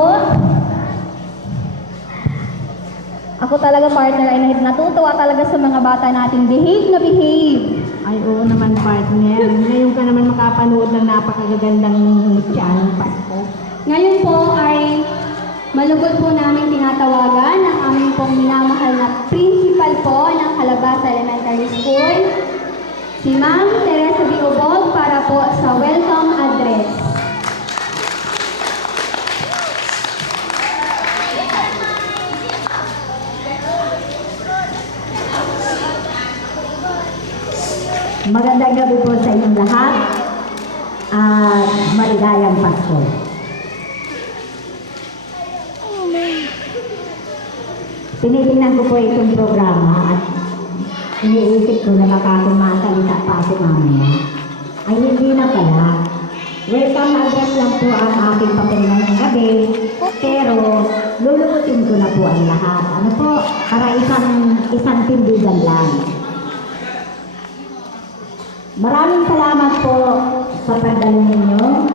po. Ako talaga, partner, ay natutuwa talaga sa mga bata natin. Behave na behave. Ay, oo naman, partner. Ngayon ka naman makapanood ng napakagandang mutya ng Pasko. Ngayon po ay malugod po namin tinatawagan ang aming pong minamahal na principal po ng Calabasa Elementary School, si Ma'am Teresa Biobog, para po sa welcome address. Magandang gabi po sa inyong lahat at maligayang Pasko. Tinitingnan ko po itong programa at iniisip ko na baka kung masalita pa ako mamaya. Ay hindi na pala. Welcome address lang po ang aking papel ngayong gabi, pero lulututin ko na po ang lahat. Ano po, para isang tindigan lang. Maraming salamat po sa pagdalo ninyo.